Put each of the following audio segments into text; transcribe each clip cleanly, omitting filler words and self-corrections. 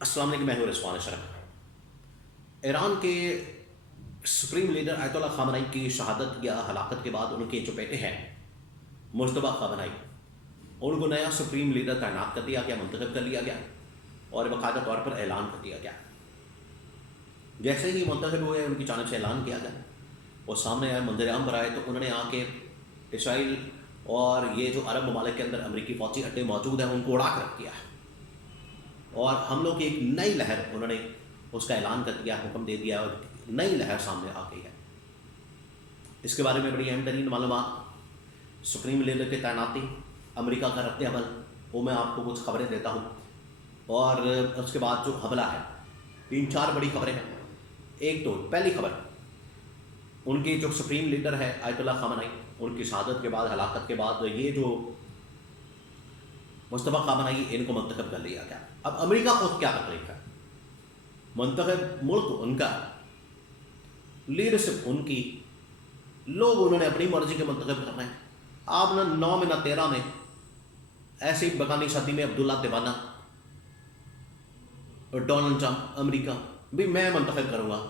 السلام علیکم، میں ہوں رضوان اشرف۔ ایران کے سپریم لیڈر آیت اللہ خامنئی کی شہادت یا ہلاکت کے بعد ان کے جو بیٹے ہیں مجتبیٰ خامنئی، ان کو نیا سپریم لیڈر تعینات کر دیا گیا، منتخب کر لیا گیا اور باقاعدہ طور پر اعلان کر دیا گیا۔ جیسے ہی منتخب ہوئے ان کی جانب سے اعلان کیا گیا، وہ سامنے آئے، منظر عام پر آئے، تو انہوں نے آ کے اسرائیل اور یہ جو عرب ممالک کے اندر امریکی فوجی اڈے موجود ہیں ان کو اڑا کر رکھ دیا اور حملوں کی ایک نئی لہر انہوں نے اس کا اعلان کر دیا، حکم دے دیا اور نئی لہر سامنے آ گئی ہے۔ اس کے بارے میں بڑی اہم ترین معلومات، سپریم لیڈر کی تعیناتی، امریکہ کا رد عمل، وہ میں آپ کو کچھ خبریں دیتا ہوں، اور اس کے بعد جو حملہ ہے، 3-4 بڑی خبریں ہیں۔ ایک تو پہلی خبر، ان کی جو سپریم لیڈر ہے آیت اللہ خامنئی، ان کی شہادت کے بعد، ہلاکت کے بعد، یہ جو مجتبیٰ خامنئی، ان کو منتخب کر لیا گیا۔ اب امریکہ خود کیا تکلیف ہے؟ منتخب ملک ان کا، لیڈرشپ ان کی، لوگ انہوں نے اپنی مرضی کے منتخب کرنا ہے۔ آپ نہ 9 میں نہ 13 میں، ایسی بگانی صدی میں عبداللہ دیوانہ اور ڈونلڈ ٹرمپ امریکہ بھی میں منتخب کروں گا،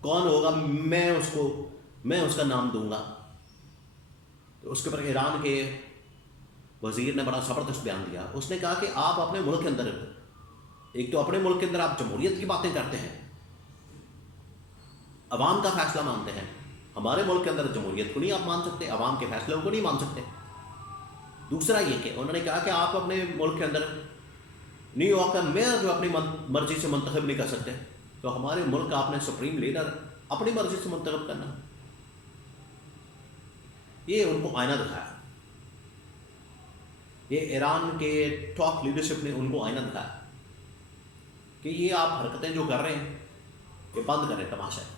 کون ہوگا میں اس کا نام دوں گا۔ تو اس کے پر ایران کے وزیر نے بڑا زبردست بیان دیا۔ اس نے کہا کہ آپ اپنے ملک کے اندر، ایک تو اپنے ملک کے اندر آپ جمہوریت کی باتیں کرتے ہیں، عوام کا فیصلہ مانتے ہیں، ہمارے ملک کے اندر جمہوریت کو نہیں آپ مان سکتے، عوام کے فیصلوں کو نہیں مان سکتے۔ دوسرا یہ کہ انہوں نے کہا کہ آپ اپنے ملک کے اندر نیو یارک کا میئر جو اپنی مرضی سے منتخب نہیں کر سکتے، تو ہمارے ملک کا آپ نے سپریم لیڈر اپنی مرضی سے منتخب کرنا۔ یہ ان کو آئینہ دکھایا، یہ ایران کے ٹاپ لیڈرشپ نے ان کو آئینہ دکھایا کہ یہ آپ حرکتیں جو کر رہے ہیں یہ بند کریں، تماشا ہے۔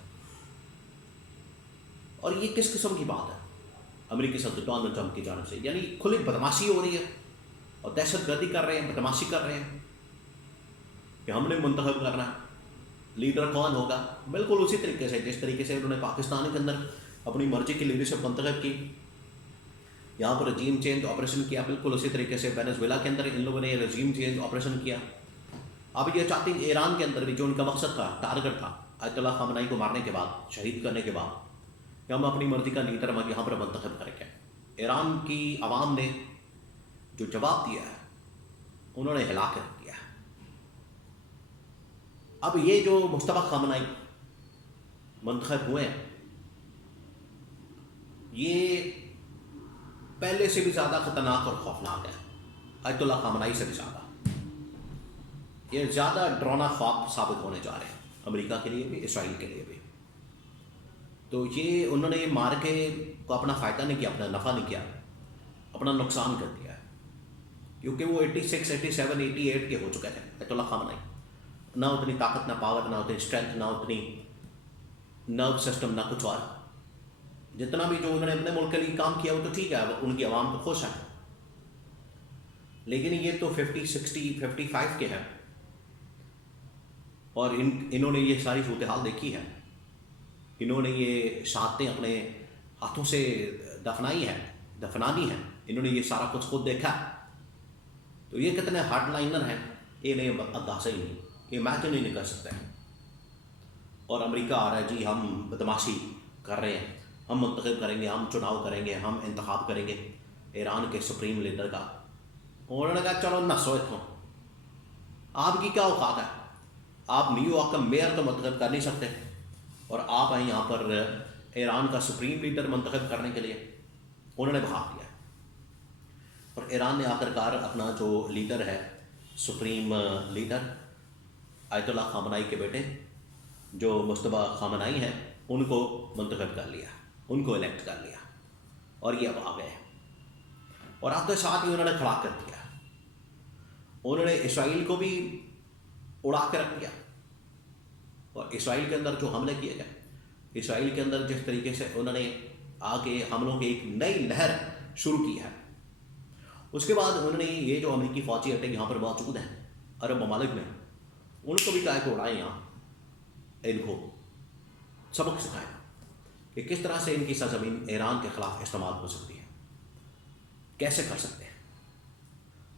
اور یہ کس قسم کی بات ہے؟ امریکی صدر ڈونلڈ ٹرمپ کی جانب سے، یعنی کھلی بدماشی ہو رہی ہے اور دہشت گردی کر رہے ہیں، بدماشی کر رہے ہیں کہ ہم نے منتخب کرنا ہے لیڈر کون ہوگا۔ بالکل اسی طریقے سے جس طریقے سے انہوں نے پاکستان کے اندر اپنی مرضی کی لیڈرشپ منتخب کی، یہاں پر رجیم چینج آپریشن کیا، بالکل اسی طریقے سے وینزویلا کے اندر ان لوگوں نے یہ رجیم چینج آپریشن کیا۔ اب یہ چاہتے ہیں ایران کے اندر بھی جو ان کا مقصد تھا، ٹارگٹ تھا آیت اللہ خامنئی کو مارنے کے بعد، شہید کرنے کے بعد، کہ ہم اپنی مرضی کا لیڈر ہم یہاں پر منتخب کریں گے۔ ایران کی عوام نے جو جواب دیا ہے، انہوں نے ہلا کر دیا ہے۔ اب یہ جو مجتبیٰ خامنئی منتخب ہوئے ہیں، یہ پہلے سے بھی زیادہ خطرناک اور خوفناک ہے، آیت اللہ خامنئی سے بھی زیادہ۔ یہ زیادہ ڈرانا خواب ثابت ہونے جا رہے ہیں، امریکہ کے لیے بھی، اسرائیل کے لیے بھی۔ تو یہ انہوں نے یہ مار کے کو اپنا فائدہ نہیں کیا، اپنا نفع نہیں کیا، اپنا نقصان کر دیا ہے، کیونکہ وہ 86، 87، 88 کے ہو چکے تھے آیت اللہ خامنئی۔ نہ اتنی طاقت، نہ پاور، نہ اتنی اسٹرینتھ، نہ اتنی نرو سسٹم، نہ کچھ اور۔ جتنا بھی جو انہوں نے اپنے ملک کے لیے کام کیا وہ تو ٹھیک ہے، ان کی عوام تو خوش ہے، لیکن یہ تو 50، 60، 55 کے ہیں، اور انہوں نے یہ ساری صورتحال دیکھی ہے، انہوں نے یہ شہادتیں اپنے ہاتھوں سے دفنانی ہیں، انہوں نے یہ سارا کچھ خود دیکھا ہے۔ تو یہ کتنے ہارڈ لائنر ہیں، یہ نہیں اندازہ ہی نہیں، یہ امیجن ہی نہیں کر سکتے۔ اور امریکہ آ رہا ہے، جی ہم بدماشی کر رہے ہیں، ہم منتخب کریں گے، ہم چناؤ کریں گے، ہم انتخاب کریں گے ایران کے سپریم لیڈر کا۔ انہوں نے کہا چلو نہ سوچ ہوں، آپ کی کیا اوقات ہے؟ آپ نیو یارک کا میئر تو منتخب کر نہیں سکتے، اور آپ آئیں یہاں پر ایران کا سپریم لیڈر منتخب کرنے کے لیے۔ انہوں نے بھاگ دیا، اور ایران نے آخر کار اپنا جو لیڈر ہے، سپریم لیڈر آیت اللہ خامنئی کے بیٹے جو مجتبیٰ خامنئی ہیں، ان کو منتخب کر لیا، ان کو الیکٹ کر لیا، اور یہ اب آ گئے ہیں۔ اور آپ کے ساتھ ہی انہوں نے کھڑا کر دیا، انہوں نے اسرائیل کو بھی اڑا کے رکھ دیا، اور اسرائیل کے اندر جو حملے کیے گئے، اسرائیل کے اندر جس طریقے سے انہوں نے آ کے حملوں کی ایک نئی لہر شروع کی ہے، اس کے بعد انہوں نے یہ جو امریکی فوجی اڈے یہاں پر موجود ہیں عرب ممالک میں، ان کو بھی کہا کہ اڑائیں، یہاں ان کو سبق سکھائیں کہ کس طرح سے ان کی سرزمین ایران کے خلاف استعمال ہو سکتی ہے، کیسے کر سکتے ہیں۔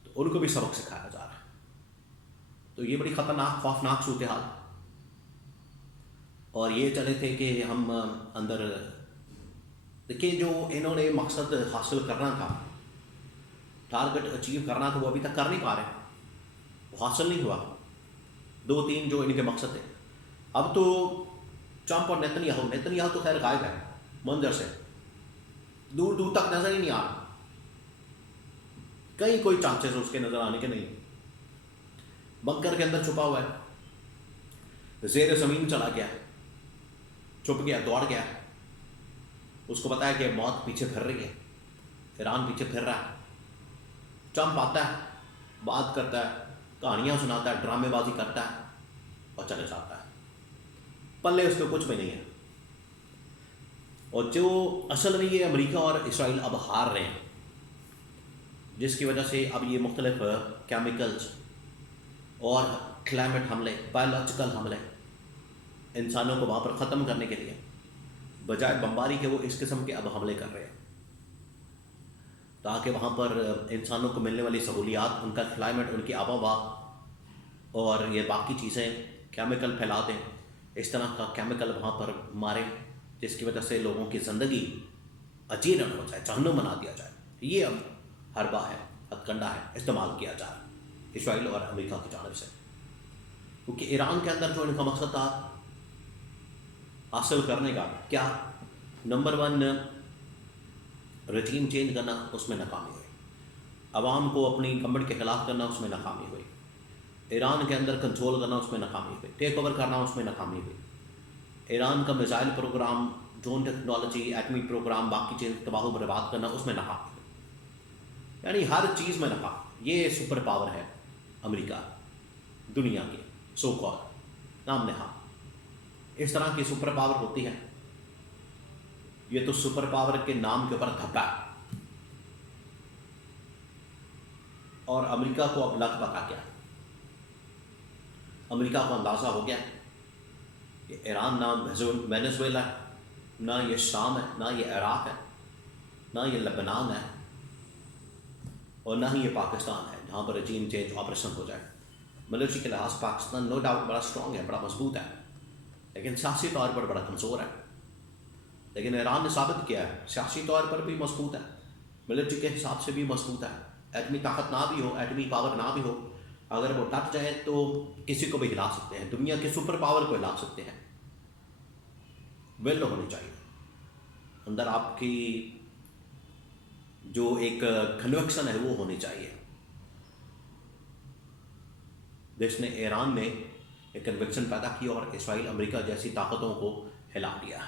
تو ان کو بھی سبق سکھایا جا رہا ہے۔ تو یہ بڑی خطرناک خوفناک صورتحال، اور یہ چلے تھے کہ ہم اندر دیکھیے جو انہوں نے مقصد حاصل کرنا تھا، ٹارگٹ اچیو کرنا تھا، وہ ابھی تک کر نہیں پا رہے، وہ حاصل نہیں ہوا، 2-3 جو ان کے مقصد تھے۔ اب تو ٹرمپ اور نیتن یاہو تو خیر غائب ہے منظر سے، دور دور تک نظر ہی نہیں آ رہا، کہیں کوئی چانسز اس کے نظر آنے کے نہیں، بنکر کے اندر چھپا ہوا ہے، زیر زمین چلا گیا، چھپ گیا، دوڑ گیا، اس کو پتا ہے کہ موت پیچھے پھر رہی ہے، ایران پیچھے پھر رہا ہے۔ ٹرمپ آتا ہے، بات کرتا ہے، کہانیاں سناتا ہے، ڈرامے بازی کرتا ہے اور چلے جاتا ہے، پلے اس کے کچھ بھی نہیں ہے۔ اور جو اصل میں یہ امریکہ اور اسرائیل اب ہار رہے ہیں، جس کی وجہ سے اب یہ مختلف کیمیکلز اور کلائمیٹ حملے، بایولوجیکل حملے انسانوں کو وہاں پر ختم کرنے کے لیے بجائے بمباری کے وہ اس قسم کے اب حملے کر رہے ہیں، تاکہ وہاں پر انسانوں کو ملنے والی سہولیات، ان کا کلائمیٹ، ان کی آب و ہوا اور یہ باقی چیزیں کیمیکل پھیلا دیں، اس طرح کا کیمیکل وہاں پر مارے جس کی وجہ سے لوگوں کی زندگی اجیرن ہو جائے، جہنم بنا دیا جائے۔ یہ اب حربہ ہے، ہتھ کنڈا ہے، استعمال کیا جا رہا ہے اسرائیل اور امریکہ کی جانب سے، کیونکہ ایران کے اندر جو ان کا مقصد تھا حاصل کرنے کا، کیا نمبر 1 رجیم چینج کرنا، اس میں ناکامی ہوئی، عوام کو اپنی گورنمنٹ کے خلاف کرنا، اس میں ناکامی ہوئی، ایران کے اندر کنٹرول کرنا، اس میں ناکامی ہوئی، ٹیک اوور کرنا، اس میں ناکامی ہوئی، ایران کا میزائل پروگرام، ڈرون ٹیکنالوجی، ایٹمی پروگرام، باقی چیز تباہ و برباد کرنا، اس میں ناکامی ہوئی، یعنی ہر چیز میں ناکام۔ یہ سپر پاور ہے امریکہ، دنیا کی سو کال نام نہاد، اس طرح کی سپر پاور ہوتی ہے، یہ تو سپر پاور کے نام کے اوپر دھبا ہے، اور امریکہ کو اب لگ پتا کیا، امریکہ کو اندازہ ہو گیا کہ ایران نہ وینزویلا ہے، نہ یہ شام ہے، نہ یہ عراق ہے، نہ یہ لبنان ہے، اور نہ ہی یہ پاکستان ہے جہاں پر رجیم چینج آپریشن ہو جائے۔ ملٹری کے لحاظ پاکستان نو ڈاؤٹ بڑا اسٹرانگ ہے، بڑا مضبوط ہے، لیکن سیاسی طور پر بڑا کمزور ہے۔ لیکن ایران نے ثابت کیا ہے سیاسی طور پر بھی مضبوط ہے، ملٹری کے حساب سے بھی مضبوط ہے، ایٹمی طاقت نہ بھی ہو، ایٹمی پاور نہ بھی ہو، اگر وہ ڈٹ جائیں تو کسی کو بھی ہلا سکتے ہیں، دنیا کے سپر پاور کو ہلا سکتے ہیں۔ ول ہونی چاہیے اندر، آپ کی جو ایک کنوکشن ہے وہ ہونی چاہیے، جس نے ایران میں ایک کنوکشن پیدا کی اور اسرائیل امریکہ جیسی طاقتوں کو ہلا دیا۔